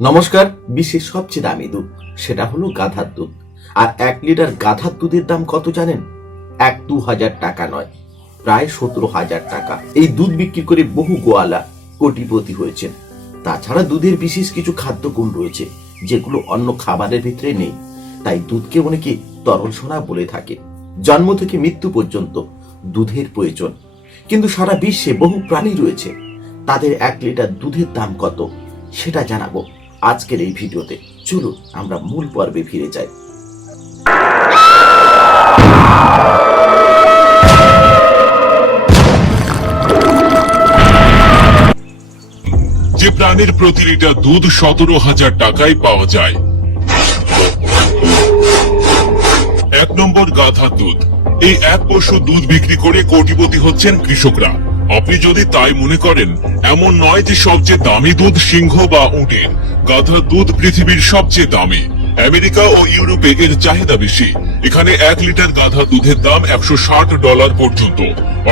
নমস্কার, বিশ্বের সবচেয়ে দামি দুধ, সেটা হলো গাধার দুধ। আর এক লিটার গাধার দুধের দাম কত জানেন? এক দু হাজার টাকা নয়, প্রায় সতেরো হাজার টাকা। এই দুধ বিক্রি করে বহু গোয়ালা কোটিপতি হয়েছেন। তাছাড়া দুধের বিশেষ কিছু খাদ্যগুণ রয়েছে, যেগুলো অন্য খাবারের ভিতরে নেই। তাই দুধকে অনেকে তরল সোনা বলে থাকে। জন্ম থেকে মৃত্যু পর্যন্ত দুধের প্রয়োজন। কিন্তু সারা বিশ্বে বহু প্রাণী রয়েছে। তাদের এক লিটার দুধের দাম কত, সেটা জানাব। আজকের এই ভিডিওতে। চলুন, আমরা মূল পর্বে ফিরে যাই। যে প্রাণীর প্রতি লিটার দুধ সতেরো হাজার টাকায় পাওয়া যায়। এক নম্বর গাধার দুধ। এই এক পশু দুধ বিক্রি করে কোটিপতি হচ্ছেন কৃষকরা। আপনি যদি তাই মনে করেন, এমন নয় যে সবচেয়ে দামি দুধ সিংহ বা উটের। গাধার দুধ পৃথিবীর সবচেয়ে দামি। আমেরিকা ও ইউরোপে এর চাহিদা বেশি। এখানে এক লিটার গাধা দুধের দাম একশো ষাট ডলার পর্যন্ত।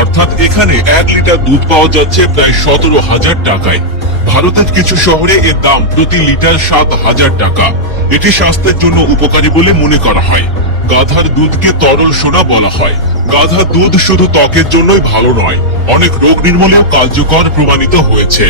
অর্থাৎ এখানে এক লিটার দুধ পাওয়া যাচ্ছে প্রায় সতেরো হাজার টাকায়। ভারতের কিছু শহরে এর দাম প্রতি লিটার সাত হাজার টাকা। এটি স্বাস্থ্যের জন্য উপকারী বলে মনে করা হয়। গাধার দুধকে তরল সোনা বলা হয়। গাধা দুধ শুধু ত্বকের জন্যই ভালো নয়, অনেক রোগ নির্মূলেও কার্যকর প্রমাণিত হয়েছে।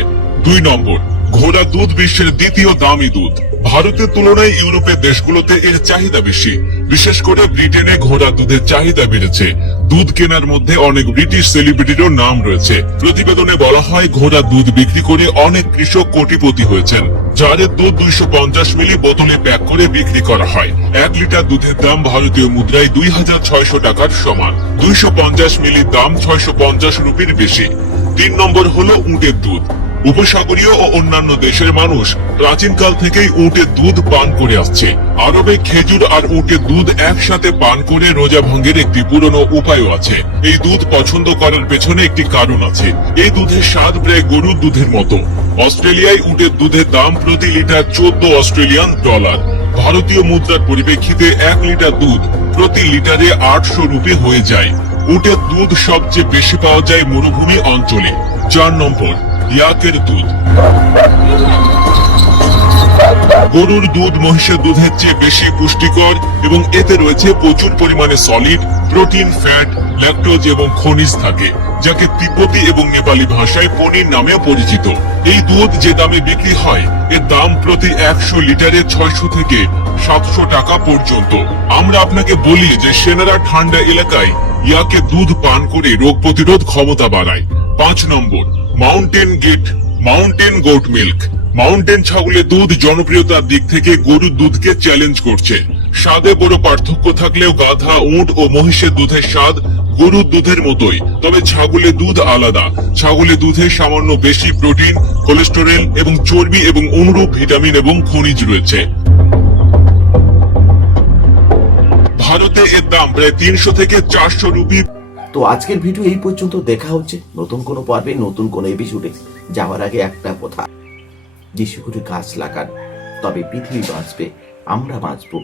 দুই নম্বর ঘোড়া দুধ বিশ্বের দ্বিতীয় দামি দুধ। ভারতের তুলনায় ইউরোপের দেশগুলোতে এর চাহিদা বেশি। বিশেষ করে ব্রিটেনে ঘোড়া দুধের চাহিদা বেড়েছে। দুধ কেনার মধ্যে অনেক ব্রিটিশ সেলিব্রিটিরও নাম রয়েছে। প্রতিবেদনে বলা হয়, ঘোড়া দুধ বিক্রি করে অনেক কৃষক কোটিপতি হয়েছেন জারের দুধ দুইশো পঞ্চাশ মিলি বোতলে প্যাক করে বিক্রি করা হয়। এক লিটার দুধের দাম ভারতীয় মুদ্রায় দুই হাজার ছয়শো টাকার সমান। দুইশো পঞ্চাশ মিলির দাম ছয়শো পঞ্চাশ রুপির বেশি। তিন নম্বর হলো উটের দুধ। উপসাগরীয় ও অন্যান্য দেশের মানুষ প্রাচীনকাল থেকেই উটের দুধ পান করে আসছে। আরবে খেজুর আর উটের দুধ একসাথে পান করে রোজা ভঙ্গের একটি পুরনো উপায়ও আছে। এই দুধ পছন্দ করার পেছনে একটি কারণ আছে। এই দুধের স্বাদ প্রায় গরুর দুধের মতো। অস্ট্রেলিয়ায় উটের দুধের দাম প্রতি লিটার চোদ্দ অস্ট্রেলিয়ান ডলার। ভারতীয় মুদ্রার পরিপ্রেক্ষিতে এক লিটার দুধ প্রতি লিটারে আটশো রুপি হয়ে যায়। উটের দুধ সবচেয়ে বেশি পাওয়া যায় মরুভূমি অঞ্চলে। চার নম্বর ইয়াকের দুধ। গরুর দুধ, মহিষের দুধের চেয়ে বেশি পুষ্টিকর এবং এতে রয়েছে প্রচুর পরিমাণে সলিড প্রোটিন ফ্যাট ল্যাকটোজ এবং খনিজ থাকে, যাকে তিব্বতী এবং নেপালি ভাষায় পনির নামে পরিচিত। এই দুধ যে দামে বিক্রি হয়, এর দাম প্রতি একশো লিটারে ছয়শো থেকে সাতশো টাকা পর্যন্ত। আমরা আপনাকে বলি যে সেনারা ঠান্ডা এলাকায় ইয়াকে দুধ পান করে রোগ প্রতিরোধ ক্ষমতা বাড়ায়। পাঁচ নম্বর mountain gate mountain goat milk mountain ছাগলের দুধ জনপ্রিয়তার দিক থেকে গরুর দুধকে চ্যালেঞ্জ করছে। স্বাদে বড় পার্থক্য থাকলেও গাধা, উট ও মহিষের দুধের স্বাদ গরুর দুধের মতোই। তবে ছাগলের দুধ আলাদা। ছাগলের দুধে সামান্য বেশি প্রোটিন, কোলেস্টেরল এবং চর্বি এবং অনুরূপ ভিটামিন এবং খনিজ রয়েছে। ভারতে এর দাম প্রায় তিনশো থেকে চারশো রুপি তো আজকের ভিডিও এই পর্যন্ত। দেখা হচ্ছে নতুন কোনো পর্বে, নতুন কোনো এপিসোডে যাওয়ার আগে একটা কথা। যিশু করে গাছ লাগান, তবে পৃথিবী বাঁচবে, আমরা বাঁচব।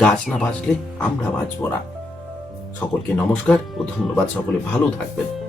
গাছ না বাঁচলে আমরা বাঁচব না। সকলকে নমস্কার ও ধন্যবাদ। সকলে ভালো থাকবেন।